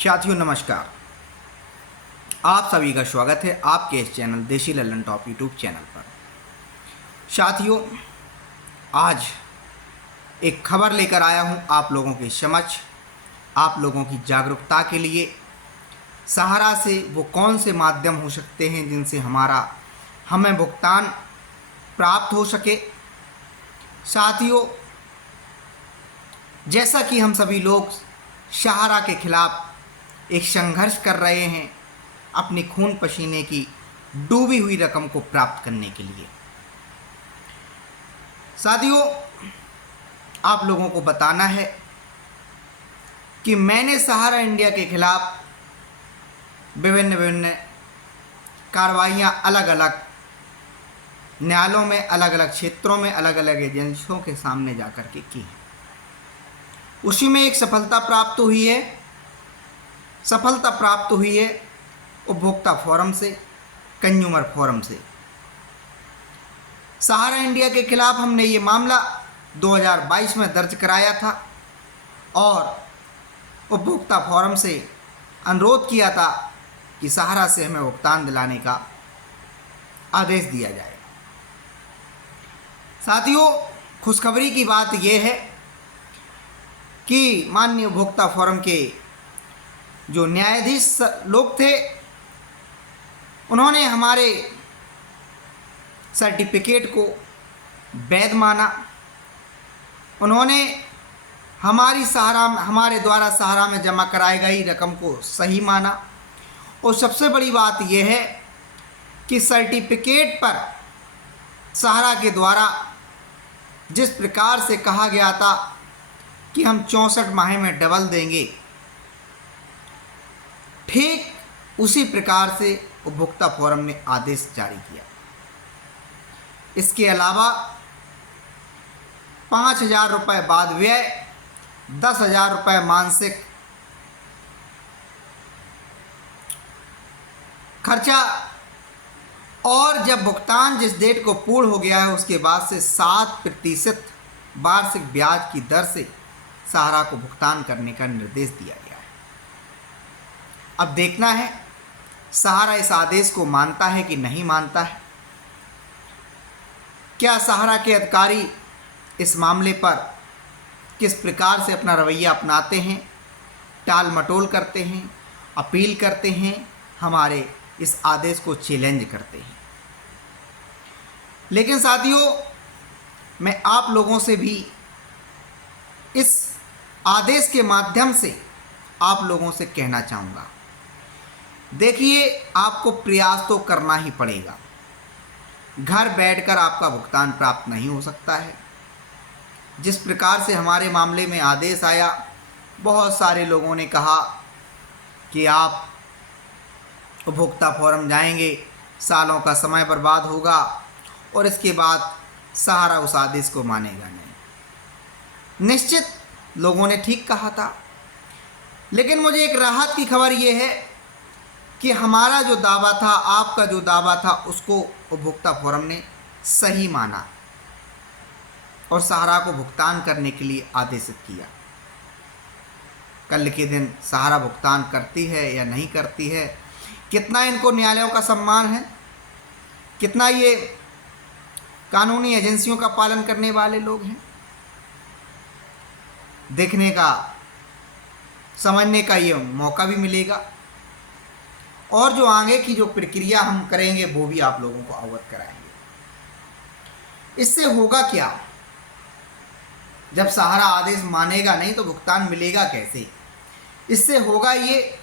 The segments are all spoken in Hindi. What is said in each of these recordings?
साथियों नमस्कार। आप सभी का स्वागत है आपके इस चैनल देसी लल्लन टॉप यूट्यूब चैनल पर। साथियों, आज एक खबर लेकर आया हूं आप लोगों के समक्ष, आप लोगों की जागरूकता के लिए। सहारा से वो कौन से माध्यम हो सकते हैं जिनसे हमें भुगतान प्राप्त हो सके। साथियों, जैसा कि हम सभी लोग सहारा के खिलाफ एक संघर्ष कर रहे हैं अपनी खून पसीने की डूबी हुई रकम को प्राप्त करने के लिए। साथियों, आप लोगों को बताना है कि मैंने सहारा इंडिया के खिलाफ विभिन्न कार्रवाइयाँ अलग अलग न्यायालयों में, अलग अलग क्षेत्रों में, अलग अलग एजेंसियों के सामने जाकर के की है। उसी में एक सफलता प्राप्त हुई है। उपभोक्ता फोरम से, कंज्यूमर फोरम से। सहारा इंडिया के खिलाफ हमने ये मामला 2022 में दर्ज कराया था और उपभोक्ता फोरम से अनुरोध किया था कि सहारा से हमें भुगतान दिलाने का आदेश दिया जाए। साथियों, खुशखबरी की बात यह है कि माननीय उपभोक्ता फोरम के जो न्यायाधीश लोग थे, उन्होंने हमारे सर्टिफिकेट को वैध माना। उन्होंने हमारे द्वारा सहारा में जमा कराई गई रकम को सही माना। और सबसे बड़ी बात यह है कि सर्टिफिकेट पर सहारा के द्वारा जिस प्रकार से कहा गया था कि हम 64 माह में डबल देंगे, ठीक उसी प्रकार से उपभोक्ता फोरम ने आदेश जारी किया। इसके अलावा 5,000 रुपये बाद व्यय, 10,000 रुपये मानसिक खर्चा, और जब भुगतान जिस डेट को पूर्ण हो गया है उसके बाद से 7% वार्षिक ब्याज की दर से सहारा को भुगतान करने का निर्देश दिया गया है। अब देखना है सहारा इस आदेश को मानता है कि नहीं मानता है। क्या सहारा के अधिकारी इस मामले पर किस प्रकार से अपना रवैया अपनाते हैं, टाल मटोल करते हैं, अपील करते हैं, हमारे इस आदेश को चैलेंज करते हैं। लेकिन साथियों, मैं आप लोगों से भी इस आदेश के माध्यम से आप लोगों से कहना चाहूँगा, देखिए, आपको प्रयास तो करना ही पड़ेगा। घर बैठकर आपका भुगतान प्राप्त नहीं हो सकता है। जिस प्रकार से हमारे मामले में आदेश आया, बहुत सारे लोगों ने कहा कि आप उपभोक्ता फोरम जाएंगे, सालों का समय बर्बाद होगा और इसके बाद सहारा उस आदेश को मानेगा नहीं। निश्चित लोगों ने ठीक कहा था, लेकिन मुझे एक राहत की खबर ये है कि हमारा जो दावा था, आपका जो दावा था, उसको उपभोक्ता फोरम ने सही माना और सहारा को भुगतान करने के लिए आदेशित किया। कल के दिन सहारा भुगतान करती है या नहीं करती है, कितना इनको न्यायालयों का सम्मान है, कितना ये कानूनी एजेंसियों का पालन करने वाले लोग हैं, देखने का, समझने का ये मौका भी मिलेगा। और जो आगे की जो प्रक्रिया हम करेंगे वो भी आप लोगों को अवगत कराएंगे। इससे होगा क्या? जब सहारा आदेश मानेगा नहीं तो भुगतान मिलेगा कैसे? इससे होगा ये,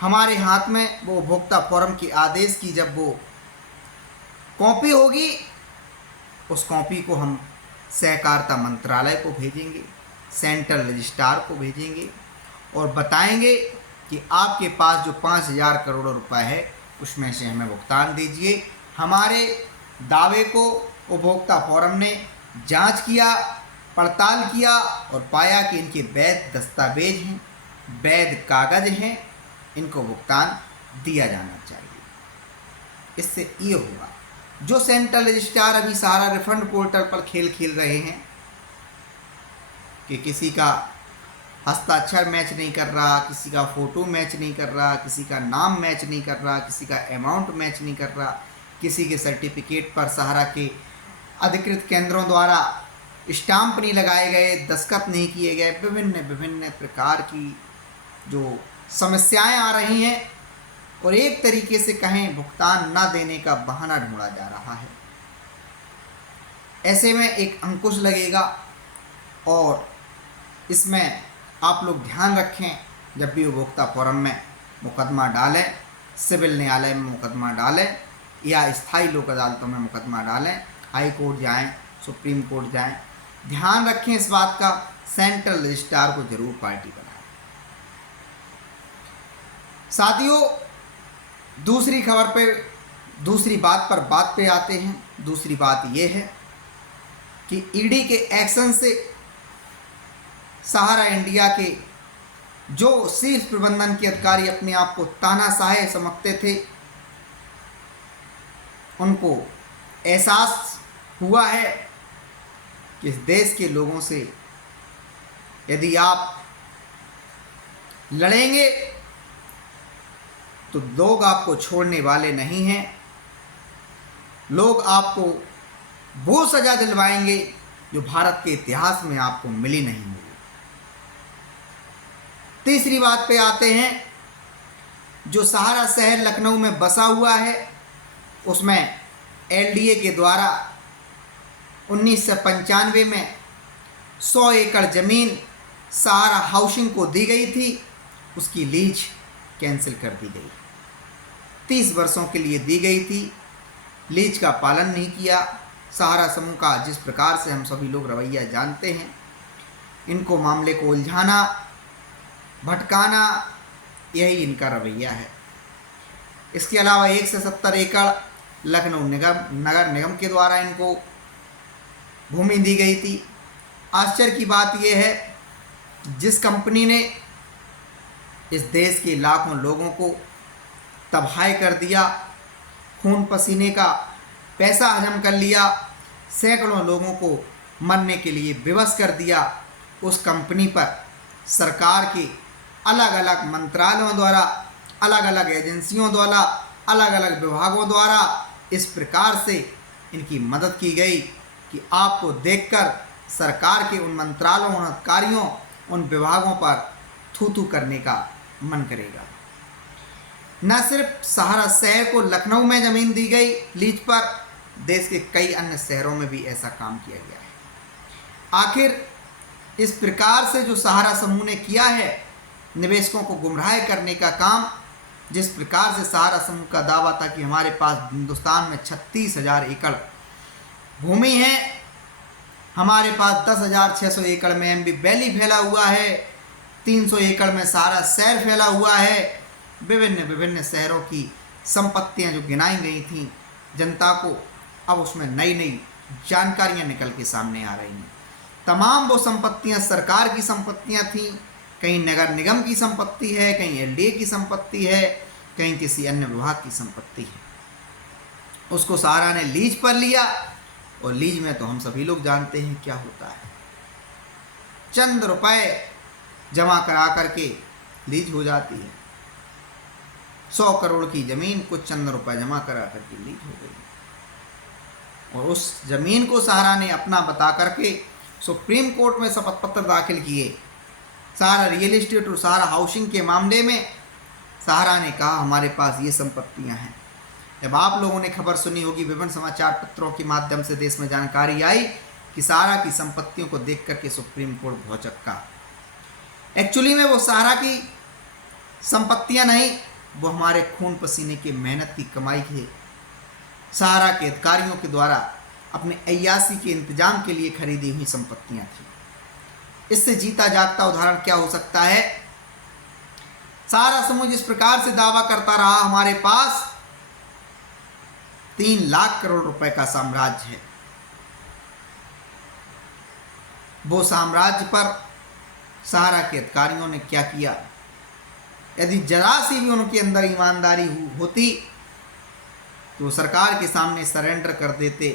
हमारे हाथ में वो उपभोक्ता फोरम की आदेश की जब वो कॉपी होगी, उस कॉपी को हम सहकारिता मंत्रालय को भेजेंगे, सेंट्रल रजिस्ट्रार को भेजेंगे और बताएंगे कि आपके पास जो 5,000 करोड़ रुपए है उसमें से हमें भुगतान दीजिए। हमारे दावे को उपभोक्ता फोरम ने जांच किया, पड़ताल किया और पाया कि इनके वैध दस्तावेज हैं, वैध कागज हैं, इनको भुगतान दिया जाना चाहिए। इससे ये होगा, जो सेंट्रल रजिस्ट्रार अभी सहारा रिफंड पोर्टल पर खेल खेल रहे हैं कि किसी का हस्ताक्षर मैच नहीं कर रहा, किसी का फ़ोटो मैच नहीं कर रहा, किसी का नाम मैच नहीं कर रहा, किसी का अमाउंट मैच नहीं कर रहा, किसी के सर्टिफिकेट पर सहारा के अधिकृत केंद्रों द्वारा स्टाम्प नहीं लगाए गए, दस्तखत नहीं किए गए। विभिन्न विभिन्न प्रकार की जो समस्याएं आ रही हैं और एक तरीके से कहें भुगतान न देने का बहाना ढूंढा जा रहा है। ऐसे में एक अंकुश लगेगा और इसमें आप लोग ध्यान रखें, जब भी उपभोक्ता फोरम में मुकदमा डालें, सिविल न्यायालय में मुकदमा डालें या स्थायी लोक अदालतों में मुकदमा डालें, हाई कोर्ट जाएं, सुप्रीम कोर्ट जाएं, ध्यान रखें इस बात का, सेंट्रल रजिस्ट्रार को जरूर पार्टी बनाएं। साथियों, दूसरी खबर पे, दूसरी बात पे आते हैं। दूसरी बात यह है कि ईडी के एक्शन से सहारा इंडिया के जो शीर्ष प्रबंधन के अधिकारी अपने आप को तानाशाह समझते थे, उनको एहसास हुआ है कि इस देश के लोगों से यदि आप लड़ेंगे तो लोग आपको छोड़ने वाले नहीं हैं। लोग आपको वो सजा दिलवाएंगे जो भारत के इतिहास में आपको मिली नहीं होगी। तीसरी बात पे आते हैं। जो सहारा शहर लखनऊ में बसा हुआ है, उसमें एलडीए के द्वारा 1995 में 100 एकड़ ज़मीन सहारा हाउसिंग को दी गई थी, उसकी लीज कैंसिल कर दी गई। 30 वर्षों के लिए दी गई थी, लीज का पालन नहीं किया। सहारा समूह का जिस प्रकार से हम सभी लोग रवैया जानते हैं, इनको मामले को उलझाना, भटकाना, यही इनका रवैया है। इसके अलावा 1 से 70 एकड़ लखनऊ नगर निगम के द्वारा इनको भूमि दी गई थी। आश्चर्य की बात यह है, जिस कंपनी ने इस देश के लाखों लोगों को तबाह कर दिया, खून पसीने का पैसा हजम कर लिया, सैकड़ों लोगों को मरने के लिए विवश कर दिया, उस कंपनी पर सरकार के अलग अलग मंत्रालयों द्वारा, अलग अलग एजेंसियों द्वारा, अलग अलग विभागों द्वारा इस प्रकार से इनकी मदद की गई कि आपको देखकर सरकार के उन मंत्रालयों, उन अधिकारियों, उन विभागों पर थू-थू करने का मन करेगा। न सिर्फ सहारा शहर को लखनऊ में ज़मीन दी गई लीज पर, देश के कई अन्य शहरों में भी ऐसा काम किया गया है। आखिर इस प्रकार से जो सहारा समूह ने किया है, निवेशकों को गुमराह करने का काम, जिस प्रकार से सहारा समूह का दावा था कि हमारे पास हिंदुस्तान में 36,000 एकड़ भूमि है, हमारे पास 10,600 एकड़ में एमबी वैली फैला हुआ है, 300 एकड़ में सहारा शहर फैला हुआ है। विभिन्न विभिन्न शहरों की संपत्तियां जो गिनाई गई थीं, जनता को अब उसमें नई नई जानकारियां निकल के सामने आ रही हैं। तमाम वो संपत्तियां सरकार की संपत्तियां थीं, कहीं नगर निगम की संपत्ति है, कहीं एलडीए की संपत्ति है, कहीं किसी अन्य विभाग की संपत्ति है। उसको सहारा ने लीज पर लिया, और लीज में तो हम सभी लोग जानते हैं क्या होता है। चंद रुपए जमा करा करके लीज हो जाती है। 100 करोड़ की ज़मीन कुछ चंद रुपए जमा करा करके लीज हो गई, और उस ज़मीन को सहारा ने अपना बता करके सुप्रीम कोर्ट में शपथ पत्र दाखिल किए। सहारा रियल एस्टेट और सहारा हाउसिंग के मामले में सहारा ने कहा हमारे पास ये संपत्तियां हैं। जब आप लोगों ने खबर सुनी होगी, विभिन्न समाचार पत्रों के माध्यम से देश में जानकारी आई कि सहारा की संपत्तियों को देख करके सुप्रीम कोर्ट भौचक्का। एक्चुअली में वो सहारा की संपत्तियां नहीं, वो हमारे खून पसीने की मेहनत की कमाई के सहारा के अधिकारियों के द्वारा अपने अय्यासी के इंतजाम के लिए खरीदी हुई संपत्तियां थी। इससे जीता जागता उदाहरण क्या हो सकता है? सहारा समूह जिस प्रकार से दावा करता रहा हमारे पास 3 लाख करोड़ रुपए का साम्राज्य है, वो साम्राज्य पर सहारा के अधिकारियों ने क्या किया? यदि जरा सी भी उनके अंदर ईमानदारी होती तो सरकार के सामने सरेंडर कर देते।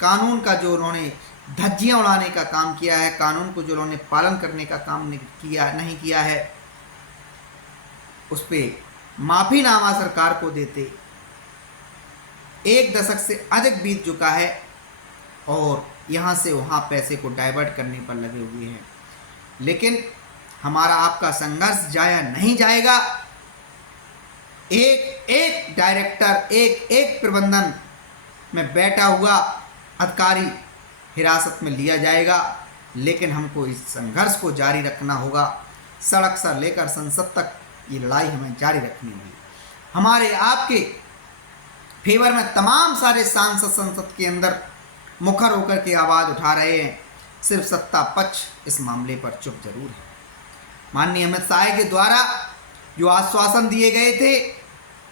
कानून का जो उन्होंने धज्जियां उड़ाने का काम किया है, कानून को जो उन्होंने पालन करने का काम नहीं किया है, उस पर माफीनामा सरकार को देते। 1 दशक से अधिक बीत चुका है और यहाँ से वहाँ पैसे को डाइवर्ट करने पर लगे हुए हैं, लेकिन हमारा आपका संघर्ष जाया नहीं जाएगा। एक एक डायरेक्टर, एक एक प्रबंधन में बैठा हुआ अधिकारी हिरासत में लिया जाएगा, लेकिन हमको इस संघर्ष को जारी रखना होगा। सड़क से लेकर संसद तक ये लड़ाई हमें जारी रखनी होगी। हमारे आपके फेवर में तमाम सारे सांसद संसद के अंदर मुखर होकर के आवाज़ उठा रहे हैं, सिर्फ सत्ता पक्ष इस मामले पर चुप जरूर है। माननीय अमित शाह के द्वारा जो आश्वासन दिए गए थे,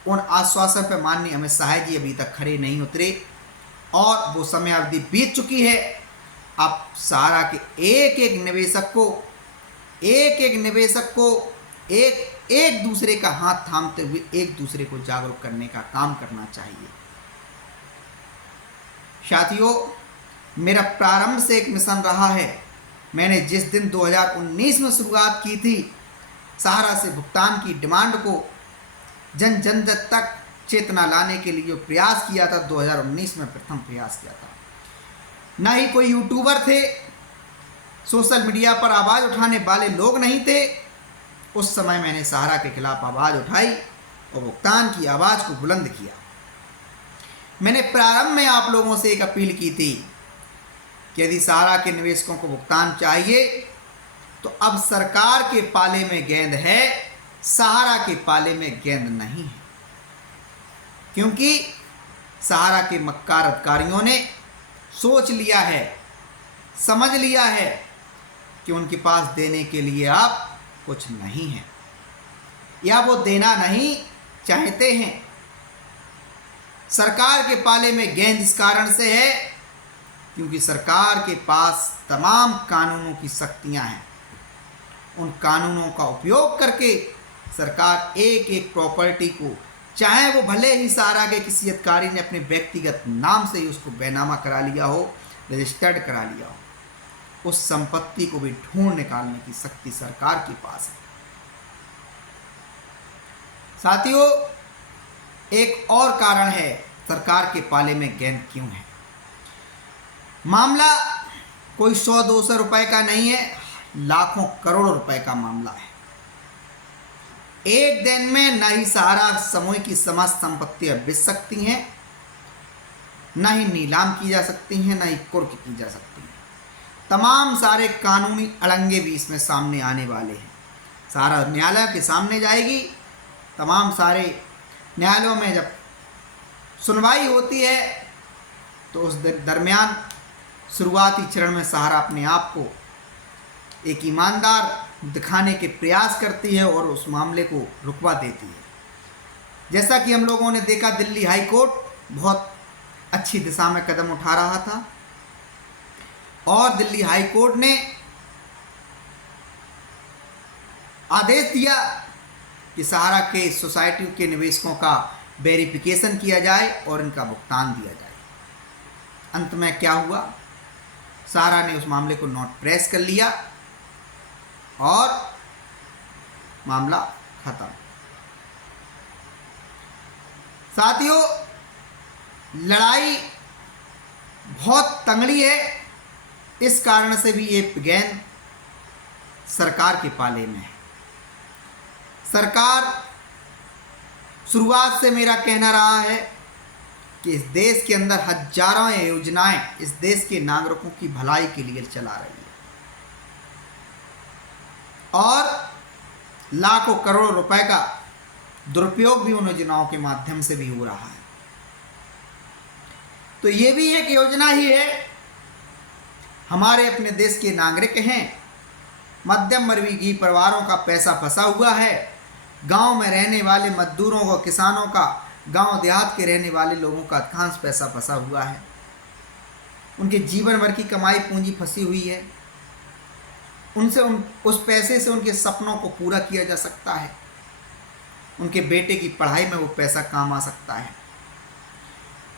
उन आश्वासन पर माननीय अमित शाह जी अभी तक खड़े नहीं उतरे और वो समय अवधि बीत चुकी है। अब सहारा के एक एक निवेशक को एक दूसरे का हाथ थामते हुए एक दूसरे को जागरूक करने का काम करना चाहिए। साथियों, मेरा प्रारंभ से एक मिशन रहा है। मैंने जिस दिन 2019 में शुरुआत की थी, सहारा से भुगतान की डिमांड को जन जन तक चेतना लाने के लिए जो प्रयास किया था, 2019 में प्रथम प्रयास किया था। ना ही कोई यूट्यूबर थे, सोशल मीडिया पर आवाज़ उठाने वाले लोग नहीं थे। उस समय मैंने सहारा के खिलाफ आवाज़ उठाई और भुगतान की आवाज़ को बुलंद किया। मैंने प्रारंभ में आप लोगों से एक अपील की थी कि यदि सहारा के निवेशकों को भुगतान चाहिए तो अब सरकार के पाले में गेंद है, सहारा के पाले में गेंद नहीं है। क्योंकि सहारा के मक्कार अधिकारियों ने सोच लिया है, समझ लिया है कि उनके पास देने के लिए आप कुछ नहीं है, या वो देना नहीं चाहते हैं। सरकार के पाले में गेंद इस कारण से है क्योंकि सरकार के पास तमाम कानूनों की शक्तियां हैं। उन कानूनों का उपयोग करके सरकार एक एक प्रॉपर्टी को, चाहे वो भले ही सहारा के किसी अधिकारी ने अपने व्यक्तिगत नाम से ही उसको बैनामा करा लिया हो, रजिस्टर्ड करा लिया हो, उस संपत्ति को भी ढूंढ निकालने की शक्ति सरकार के पास है। साथियों, एक और कारण है सरकार के पाले में गेंद क्यों है। मामला कोई 100-200 रुपए का नहीं है, लाखों करोड़ों रुपए का मामला है। एक दिन में न ही सहारा समूह की समस्त संपत्तियां बिक सकती हैं, न ही नीलाम की जा सकती हैं, न ही कुर्क की जा सकती हैं। तमाम सारे कानूनी अड़ंगे भी इसमें सामने आने वाले हैं। सहारा न्यायालय के सामने जाएगी। तमाम सारे न्यायालयों में जब सुनवाई होती है तो उस दरमियान शुरुआती चरण में सहारा अपने आप को एक ईमानदार दिखाने के प्रयास करती है और उस मामले को रुकवा देती है। जैसा कि हम लोगों ने देखा, दिल्ली हाई कोर्ट बहुत अच्छी दिशा में कदम उठा रहा था और दिल्ली हाई कोर्ट ने आदेश दिया कि सहारा के सोसाइटी के निवेशकों का वेरिफिकेशन किया जाए और इनका भुगतान दिया जाए। अंत में क्या हुआ, सहारा ने उस मामले को नोट प्रेस कर लिया और मामला खत्म। साथियों, लड़ाई बहुत तंगड़ी है, इस कारण से भी ये गेंद सरकार के पाले में है। सरकार, शुरुआत से मेरा कहना रहा है कि इस देश के अंदर हजारों योजनाएं इस देश के नागरिकों की भलाई के लिए चला रही है और लाखों करोड़ों रुपए का दुरुपयोग भी उन योजनाओं के माध्यम से भी हो रहा है। तो ये भी एक योजना ही है। हमारे अपने देश के नागरिक हैं, मध्यम वर्गीय परिवारों का पैसा फंसा हुआ है, गांव में रहने वाले मजदूरों को, किसानों का, गांव देहात के रहने वाले लोगों का अधिकांश पैसा फंसा हुआ है। उनके जीवन भर की कमाई पूंजी फंसी हुई है। उस पैसे से उनके सपनों को पूरा किया जा सकता है, उनके बेटे की पढ़ाई में वो पैसा काम आ सकता है।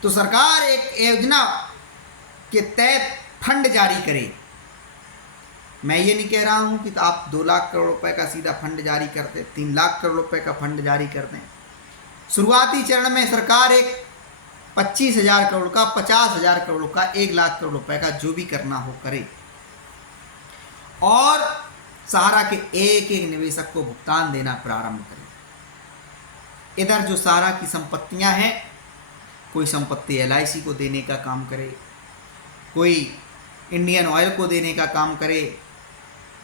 तो सरकार एक योजना के तहत फंड जारी करे। मैं ये नहीं कह रहा हूं कि तो आप 2 लाख करोड़ रुपए का सीधा फंड जारी कर दें, 3 लाख करोड़ रुपए का फंड जारी कर दें। शुरुआती चरण में सरकार एक 25,000 करोड़ का, 50,000 करोड़ का, 1 लाख करोड़ रुपए का जो भी करना हो करे, और सहारा के एक एक निवेशक को भुगतान देना प्रारंभ करें। इधर जो सहारा की संपत्तियां हैं, कोई संपत्ति LIC को देने का काम करे, कोई इंडियन ऑयल को देने का काम करे,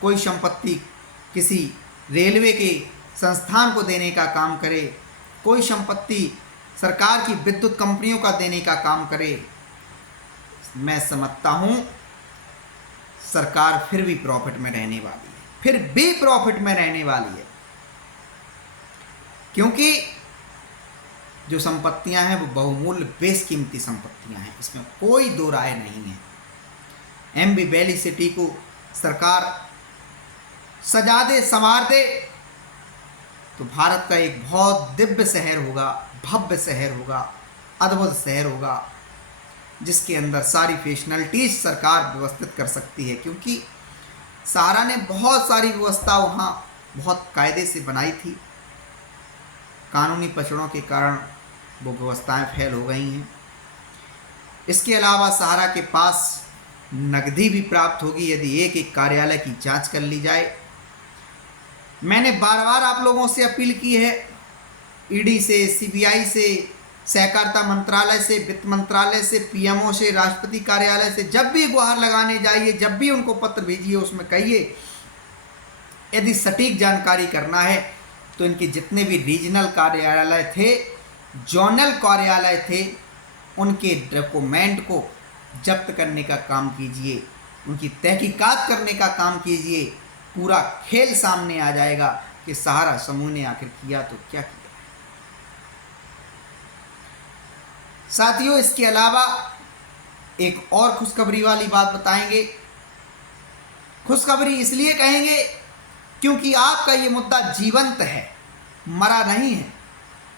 कोई संपत्ति किसी रेलवे के संस्थान को देने का काम करे, कोई संपत्ति सरकार की विद्युत कंपनियों का देने का काम करे। मैं समझता हूं सरकार फिर भी प्रॉफिट में रहने वाली है, फिर भी प्रॉफिट में रहने वाली है, क्योंकि जो संपत्तियां हैं वो बहुमूल्य बेशकीमती संपत्तियां हैं, इसमें कोई दो राय नहीं है। MB वैली सिटी को सरकार सजा दे, संवार दे, तो भारत का एक बहुत दिव्य शहर होगा, भव्य शहर होगा, अद्भुत शहर होगा, जिसके अंदर सारी फैसिलिटीज सरकार व्यवस्थित कर सकती है, क्योंकि सहारा ने बहुत सारी व्यवस्था वहाँ बहुत कायदे से बनाई थी। कानूनी पचड़ों के कारण वो व्यवस्थाएं फेल हो गई हैं। इसके अलावा सहारा के पास नकदी भी प्राप्त होगी यदि एक एक कार्यालय की जांच कर ली जाए। मैंने बार बार आप लोगों से अपील की है, ED से, CBI से, सहकारिता मंत्रालय से, वित्त मंत्रालय से, PMO से, राष्ट्रपति कार्यालय से, जब भी गुहार लगाने जाइए, जब भी उनको पत्र भेजिए, उसमें कहिए यदि सटीक जानकारी करना है तो इनके जितने भी रीजनल कार्यालय थे, जोनल कार्यालय थे, उनके डॉक्यूमेंट को जब्त करने का काम कीजिए, उनकी तहकीकात करने का काम कीजिए। पूरा खेल सामने आ जाएगा कि सहारा समूह ने आखिर किया तो क्या किया। साथियों, इसके अलावा एक और खुशखबरी वाली बात बताएंगे। खुशखबरी इसलिए कहेंगे क्योंकि आपका ये मुद्दा जीवंत है, मरा नहीं है।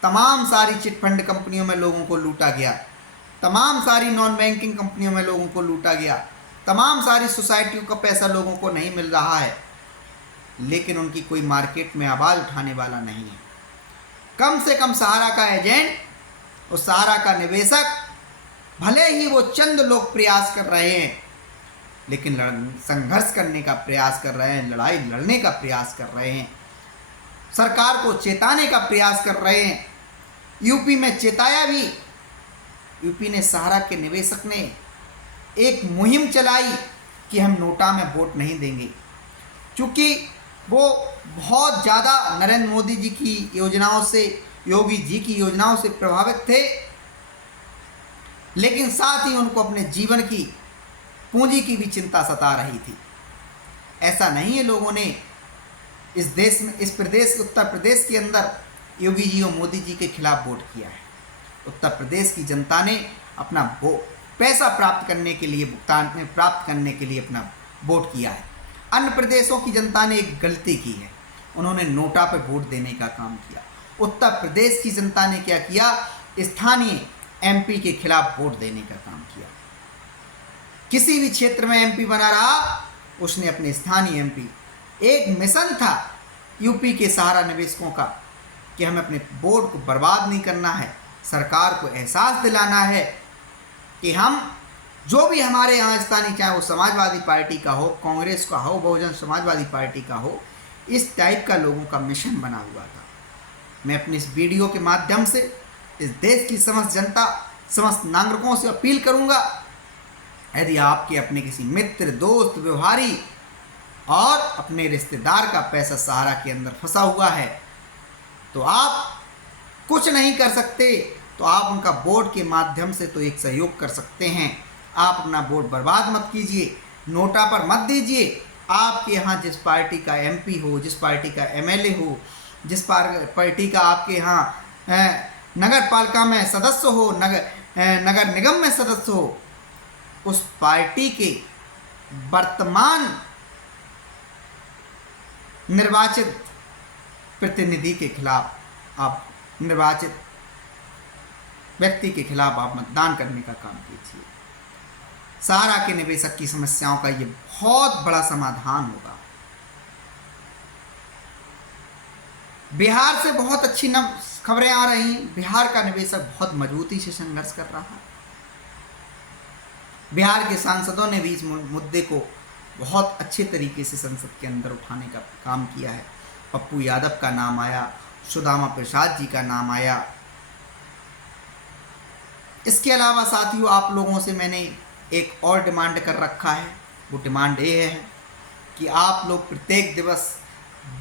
तमाम सारी चिटफंड कंपनियों में लोगों को लूटा गया, तमाम सारी नॉन बैंकिंग कंपनियों में लोगों को लूटा गया, तमाम सारी सोसाइटियों का पैसा लोगों को नहीं मिल रहा है, लेकिन उनकी कोई मार्केट में आवाज़ उठाने वाला नहीं है। कम से कम सहारा का एजेंट और सहारा का निवेशक, भले ही वो चंद लोग प्रयास कर रहे हैं, लेकिन संघर्ष करने का प्रयास कर रहे हैं, लड़ाई लड़ने का प्रयास कर रहे हैं, सरकार को चेताने का प्रयास कर रहे हैं। यूपी में चेताया भी। यूपी ने सहारा के निवेशक ने एक मुहिम चलाई कि हम नोटा में वोट नहीं देंगे, क्योंकि वो बहुत ज़्यादा नरेंद्र मोदी जी की योजनाओं से, योगी जी की योजनाओं से प्रभावित थे, लेकिन साथ ही उनको अपने जीवन की पूंजी की भी चिंता सता रही थी। ऐसा नहीं है लोगों ने इस देश में, इस प्रदेश, उत्तर प्रदेश के अंदर योगी जी और मोदी जी के खिलाफ वोट किया है। उत्तर प्रदेश की जनता ने अपना पैसा प्राप्त करने के लिए, भुगतान में प्राप्त करने के लिए अपना वोट किया है। अन्य प्रदेशों की जनता ने एक गलती की है, उन्होंने नोटा पर वोट देने का काम किया। उत्तर प्रदेश की जनता ने क्या किया? स्थानीय MP के खिलाफ वोट देने का काम किया। किसी भी क्षेत्र में MP बना रहा, उसने अपने स्थानीय MP, एक मिशन था यूपी के सहारा निवेशकों का कि हमें अपने वोट को बर्बाद नहीं करना है। सरकार को एहसास दिलाना है कि हम जो भी हमारे यहाँ स्थानीय, चाहे वो समाजवादी पार्टी का हो, कांग्रेस का हो, बहुजन समाजवादी पार्टी का हो, इस टाइप का लोगों का मिशन बना हुआ था। मैं अपने इस वीडियो के माध्यम से इस देश की समस्त जनता, समस्त नागरिकों से अपील करूंगा, यदि आपके अपने किसी मित्र, दोस्त, व्यवहारी और अपने रिश्तेदार का पैसा सहारा के अंदर फंसा हुआ है, तो आप कुछ नहीं कर सकते, तो आप उनका वोट के माध्यम से तो एक सहयोग कर सकते हैं। आप अपना वोट बर्बाद मत कीजिए, नोटा पर मत दीजिए। आपके यहाँ जिस पार्टी का MP हो, जिस पार्टी का MLA हो, जिस पार्टी का आपके यहाँ नगर पालिका में सदस्य हो, नगर निगम में सदस्य हो, उस पार्टी के वर्तमान निर्वाचित प्रतिनिधि के खिलाफ, आप निर्वाचित व्यक्ति के खिलाफ आप मतदान करने का काम कीजिए। सहारा के निवेशक की समस्याओं का ये बहुत बड़ा समाधान होगा। बिहार से बहुत अच्छी खबरें आ रही हैं। बिहार का निवेशक बहुत मजबूती से संघर्ष कर रहा है। बिहार के सांसदों ने भी इस मुद्दे को बहुत अच्छे तरीके से संसद के अंदर उठाने का काम किया है। पप्पू यादव का नाम आया, सुदामा प्रसाद जी का नाम आया। इसके अलावा साथियों, आप लोगों से मैंने एक और डिमांड कर रखा है। वो डिमांड ये है कि आप लोग प्रत्येक दिवस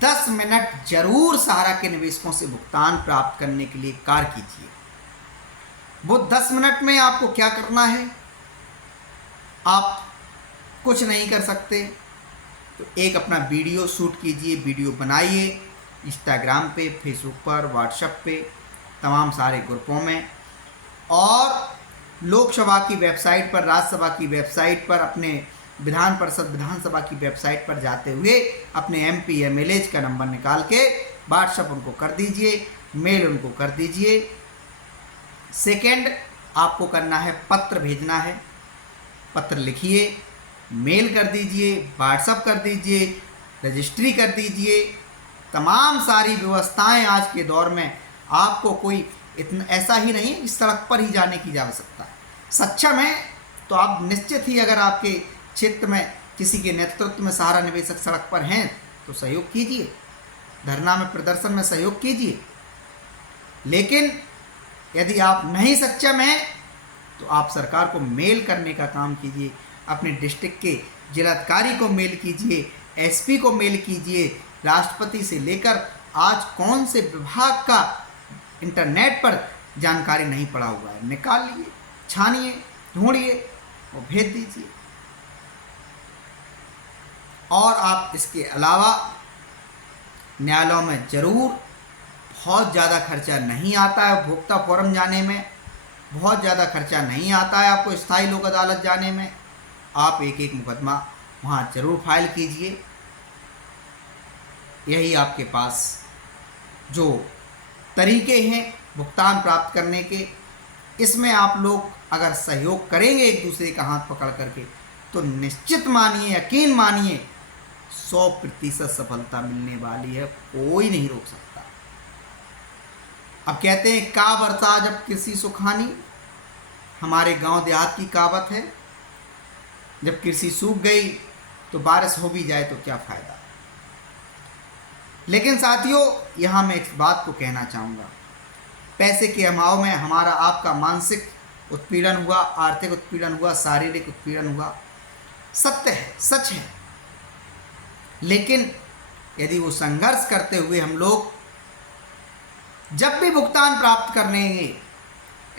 10 मिनट जरूर सहारा के निवेशकों से भुगतान प्राप्त करने के लिए कार्य कीजिए। वो 10 मिनट में आपको क्या करना है? आप कुछ नहीं कर सकते तो एक अपना वीडियो शूट कीजिए, वीडियो बनाइए, इंस्टाग्राम पे, फेसबुक पर, व्हाट्सएप पे, तमाम सारे ग्रुपों में, और लोकसभा की वेबसाइट पर, राज्यसभा की वेबसाइट पर, अपने विधान परिषद विधानसभा की वेबसाइट पर जाते हुए अपने MP MLA का नंबर निकाल के व्हाट्सएप उनको कर दीजिए, मेल उनको कर दीजिए। सेकंड, आपको करना है पत्र भेजना है। पत्र लिखिए, मेल कर दीजिए, व्हाट्सएप कर दीजिए, रजिस्ट्री कर दीजिए। तमाम सारी व्यवस्थाएं आज के दौर में, आपको कोई इतना ऐसा ही नहीं है कि सड़क पर ही जाने की आवश्यकता है। सक्षम है तो आप निश्चित ही, अगर आपके क्षेत्र में किसी के नेतृत्व में सहारा निवेशक सड़क पर हैं तो सहयोग कीजिए, धरना में, प्रदर्शन में सहयोग कीजिए। लेकिन यदि आप नहीं सक्षम हैं तो आप सरकार को मेल करने का काम कीजिए। अपने डिस्ट्रिक्ट के जिलाधिकारी को मेल कीजिए, SP को मेल कीजिए। राष्ट्रपति से लेकर आज कौन से विभाग का इंटरनेट पर जानकारी नहीं पड़ा हुआ है, निकालिए, छानिए, ढूंढिए और भेज दीजिए। और आप इसके अलावा न्यायालयों में जरूर, बहुत ज़्यादा खर्चा नहीं आता है उपभोक्ता फोरम जाने में, बहुत ज़्यादा खर्चा नहीं आता है आपको स्थायी लोक अदालत जाने में। आप एक एक मुकदमा वहाँ जरूर फाइल कीजिए। यही आपके पास जो तरीके हैं भुगतान प्राप्त करने के, इसमें आप लोग अगर सहयोग करेंगे एक दूसरे का हाथ पकड़ करके तो निश्चित मानिए, यकीन मानिए, 100% सफलता मिलने वाली है। कोई नहीं रोक सकता। अब कहते हैं का बरसा जब कृषि सुखानी, हमारे गांव देहात की कहावत है। जब कृषि सूख गई तो बारिश हो भी जाए तो क्या फायदा। लेकिन साथियों, यहां मैं इस बात को कहना चाहूँगा, पैसे के अभाव में हमारा आपका मानसिक उत्पीड़न हुआ, आर्थिक उत्पीड़न हुआ, शारीरिक उत्पीड़न हुआ, सत्य है, सच है। लेकिन यदि वो संघर्ष करते हुए हम लोग जब भी भुगतान प्राप्त करेंगे,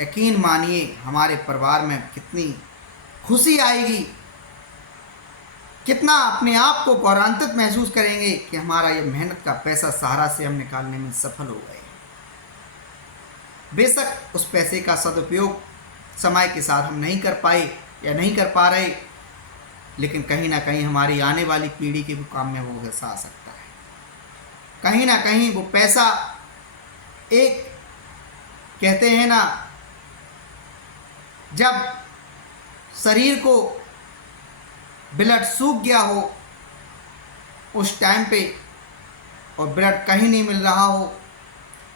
यकीन मानिए हमारे परिवार में कितनी खुशी आएगी, कितना अपने आप को गौरवान्वित महसूस करेंगे कि हमारा ये मेहनत का पैसा सहारा से हम निकालने में सफल हो गए। बेशक उस पैसे का सदुपयोग समय के साथ हम नहीं कर पाए या नहीं कर पा रहे, लेकिन कहीं ना कहीं हमारी आने वाली पीढ़ी के भी काम में वो हिस्सा आ सकता है। कहीं ना कहीं वो पैसा, एक कहते हैं ना, जब शरीर को ब्लड सूख गया हो उस टाइम पे और ब्लड कहीं नहीं मिल रहा हो,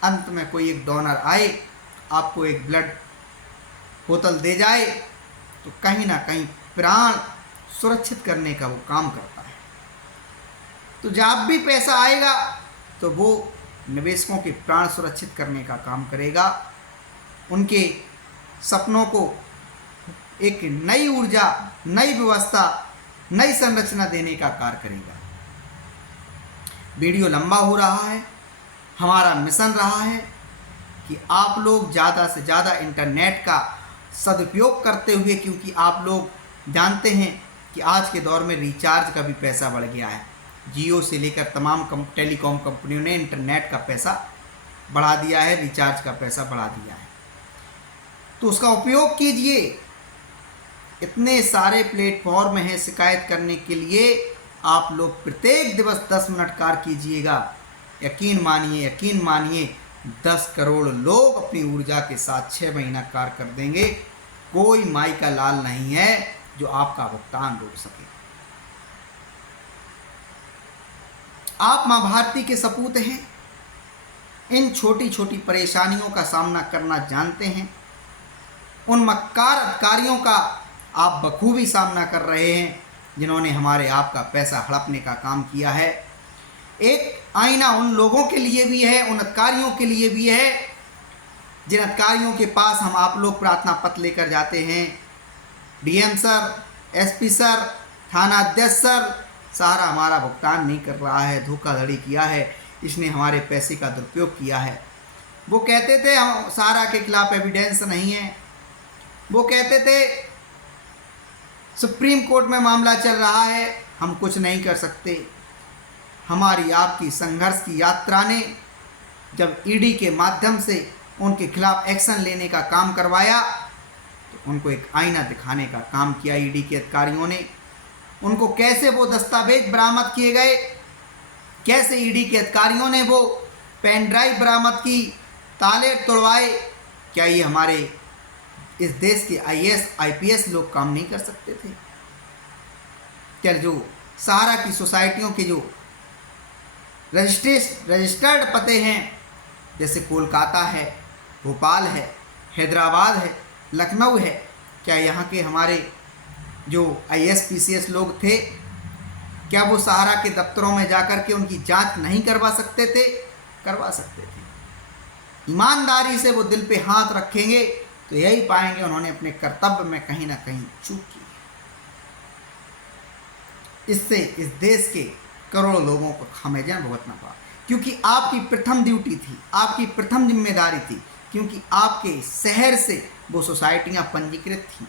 अंत में कोई एक डोनर आए, आपको एक ब्लड बोतल दे जाए, तो कहीं ना कहीं प्राण सुरक्षित करने का वो काम करता है। तो जब भी पैसा आएगा तो वो निवेशकों के प्राण सुरक्षित करने का काम करेगा, उनके सपनों को एक नई ऊर्जा, नई व्यवस्था, नई संरचना देने का कार्य करेगा। वीडियो लंबा हो रहा है, हमारा मिशन रहा है कि आप लोग ज़्यादा से ज़्यादा इंटरनेट का सदुपयोग करते हुए, क्योंकि आप लोग जानते हैं कि आज के दौर में रिचार्ज का भी पैसा बढ़ गया है। जियो से लेकर तमाम टेलीकॉम कंपनियों ने इंटरनेट का पैसा बढ़ा दिया है, रिचार्ज का पैसा बढ़ा दिया है, तो उसका उपयोग कीजिए। इतने सारे प्लेटफॉर्म हैं शिकायत करने के लिए, आप लोग प्रत्येक दिवस 10 मिनट कार्य कीजिएगा। यकीन मानिए 10 करोड़ लोग अपनी ऊर्जा के साथ 6 महीना कार्य कर देंगे। कोई माई का लाल नहीं है, जो आपका भुगतान रोक सके। आप मां भारती के सपूत हैं, इन छोटी छोटी परेशानियों का सामना करना जानते हैं। उन मक्कार अधिकारियों का आप बखूबी सामना कर रहे हैं जिन्होंने हमारे आपका पैसा हड़पने का काम किया है। एक आईना उन लोगों के लिए भी है, उन अधिकारियों के लिए भी है जिन अधिकारियों के पास हम आप लोग प्रार्थना पत्र लेकर जाते हैं। डीएम सर, एसपी सर, थाना अध्यक्ष सर, सारा हमारा भुगतान नहीं कर रहा है, धोखाधड़ी किया है, इसने हमारे पैसे का दुरुपयोग किया है। वो कहते थे हम सारा के खिलाफ एविडेंस नहीं है, वो कहते थे सुप्रीम कोर्ट में मामला चल रहा है, हम कुछ नहीं कर सकते। हमारी आपकी संघर्ष की यात्रा ने जब ईडी के माध्यम से उनके खिलाफ एक्शन लेने का काम करवाया तो उनको एक आईना दिखाने का काम किया ईडी के अधिकारियों ने। उनको कैसे वो दस्तावेज बरामद किए गए, कैसे ईडी के अधिकारियों ने वो पेन ड्राइव बरामद की, ताले तोड़वाए, क्या ये हमारे इस देश के आईएएस आईपीएस लोग काम नहीं कर सकते थे? क्या जो सहारा की सोसाइटियों के जो रजिस्टर्ड पते हैं, जैसे कोलकाता है, भोपाल है, हैदराबाद है, लखनऊ है, क्या यहाँ के हमारे जो आईएएस पीसीएस लोग थे, क्या वो सहारा के दफ्तरों में जाकर के उनकी जांच नहीं करवा सकते थे? करवा सकते थे। ईमानदारी से वो दिल पे हाथ रखेंगे तो यही पाएंगे उन्होंने अपने कर्तव्य में कहीं ना कहीं चूक की। इससे इस देश के करोड़ों लोगों को खामियाजा भुगतना पड़ा, क्योंकि आपकी प्रथम ड्यूटी थी, आपकी प्रथम जिम्मेदारी थी, क्योंकि आपके शहर से वो सोसाइटियां पंजीकृत थी,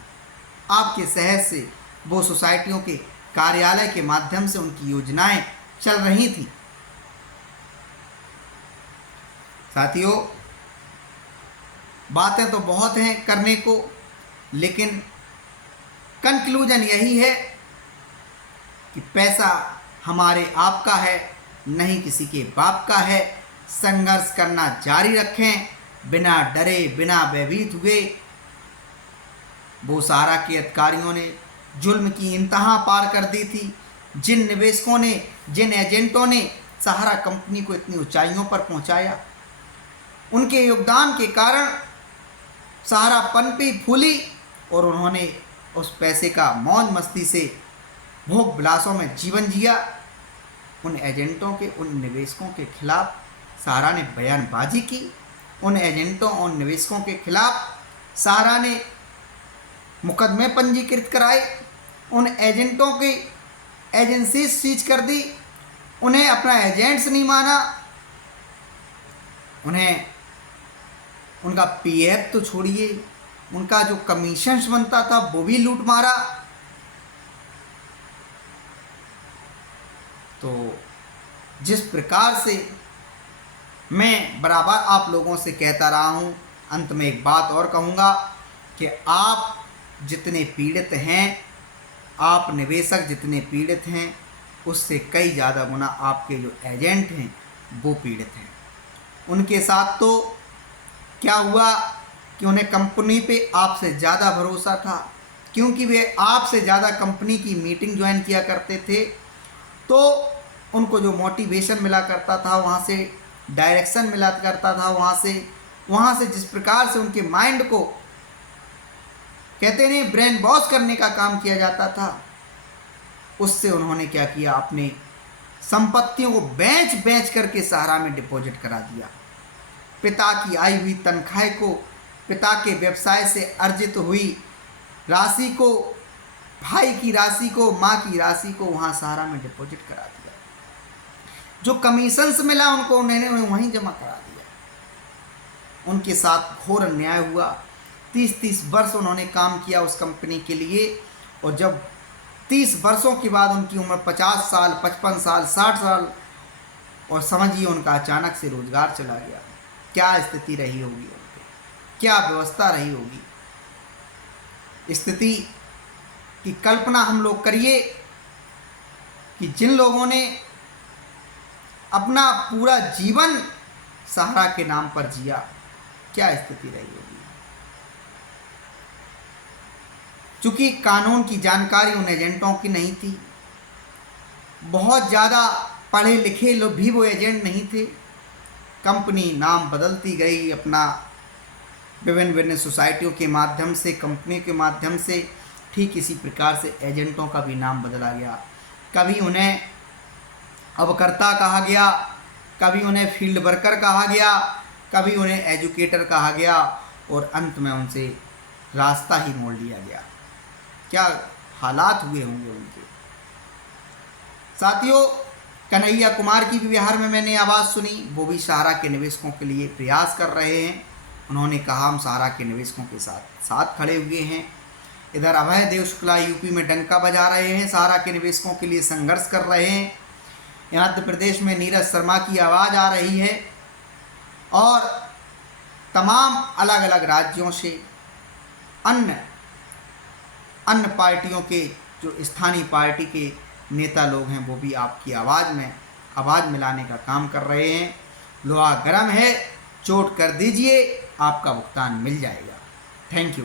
आपके शहर से वो सोसाइटियों के कार्यालय के माध्यम से उनकी योजनाएं चल रही थी। साथियों, बातें तो बहुत हैं करने को, लेकिन कंक्लूजन यही है कि पैसा हमारे आपका है, नहीं किसी के बाप का है। संघर्ष करना जारी रखें, बिना डरे, बिना भयभीत हुए। वो सहारा के अधिकारियों ने जुल्म की इंतहा पार कर दी थी। जिन निवेशकों ने, जिन एजेंटों ने सहारा कंपनी को इतनी ऊंचाइयों पर पहुंचाया, उनके योगदान के कारण सहारा पनपी फूली और उन्होंने उस पैसे का मौज मस्ती से भोग विलासों में जीवन जिया। उन एजेंटों के, उन निवेशकों के खिलाफ सहारा ने बयानबाजी की। उन एजेंटों और निवेशकों के खिलाफ सहारा ने मुकदमे पंजीकृत कराए। उन एजेंटों की एजेंसी सीज कर दी। उन्हें अपना एजेंट्स नहीं माना। उन्हें उनका पीएफ तो छोड़िए, उनका जो कमीशंस बनता था वो भी लूट मारा। तो जिस प्रकार से मैं बराबर आप लोगों से कहता रहा हूँ, अंत में एक बात और कहूँगा कि आप जितने पीड़ित हैं, आप निवेशक जितने पीड़ित हैं, उससे कई ज़्यादा गुना आपके जो एजेंट हैं वो पीड़ित हैं। उनके साथ तो क्या हुआ कि उन्हें कंपनी पे आपसे ज़्यादा भरोसा था, क्योंकि वे आपसे ज़्यादा कंपनी की मीटिंग ज्वाइन किया करते थे। तो उनको जो मोटिवेशन मिला करता था, वहाँ से डायरेक्शन मिला करता था, वहाँ से जिस प्रकार से उनके माइंड को कहते नहीं ब्रेन वॉश करने का काम किया जाता था, उससे उन्होंने क्या किया, अपने संपत्तियों को बेच करके सहारा में डिपॉजिट करा दिया। पिता की आई हुई तनख्वाह को, पिता के व्यवसाय से अर्जित हुई राशि को, भाई की राशि को, माँ की राशि को वहाँ सहारा में डिपॉजिट करा दिया। जो कमीशंस मिला उनको उन्होंने वहीं जमा करा दिया। उनके साथ घोर अन्याय हुआ। 30 वर्ष उन्होंने काम किया उस कंपनी के लिए, और जब 30 वर्षों के बाद उनकी उम्र 50 साल, 55 साल, 60 साल, और समझिए उनका अचानक से रोजगार चला गया, क्या स्थिति रही होगी उनकी, क्या व्यवस्था रही होगी। स्थिति की कल्पना हम लोग करिए कि जिन लोगों ने अपना पूरा जीवन सहारा के नाम पर जिया, क्या स्थिति रही होगी। चूँकि कानून की जानकारी उन एजेंटों की नहीं थी, बहुत ज़्यादा पढ़े लिखे लोग भी वो एजेंट नहीं थे। कंपनी नाम बदलती गई, अपना विभिन्न विभिन्न सोसाइटियों के माध्यम से, कंपनी के माध्यम से, ठीक इसी प्रकार से एजेंटों का भी नाम बदला गया। कभी उन्हें अवकर्ता कहा गया, कभी उन्हें फील्ड वर्कर कहा गया, कभी उन्हें एजुकेटर कहा गया, और अंत में उनसे रास्ता ही मोड़ लिया गया। क्या हालात हुए होंगे उनके। साथियों, कन्हैया कुमार की भी बिहार में मैंने आवाज़ सुनी। वो भी सहारा के निवेशकों के लिए प्रयास कर रहे हैं। उन्होंने कहा हम सहारा के निवेशकों के साथ खड़े हुए हैं। इधर अभय देव शुक्ला यूपी में डंका बजा रहे हैं, सहारा के निवेशकों के लिए संघर्ष कर रहे हैं। यहाँ मध्य प्रदेश में नीरज शर्मा की आवाज़ आ रही है, और तमाम अलग अलग राज्यों से अन्य पार्टियों के जो स्थानीय पार्टी के नेता लोग हैं वो भी आपकी आवाज़ मिलाने का काम कर रहे हैं। लोहा गर्म है, चोट कर दीजिए, आपका भुगतान मिल जाएगा। Thank you.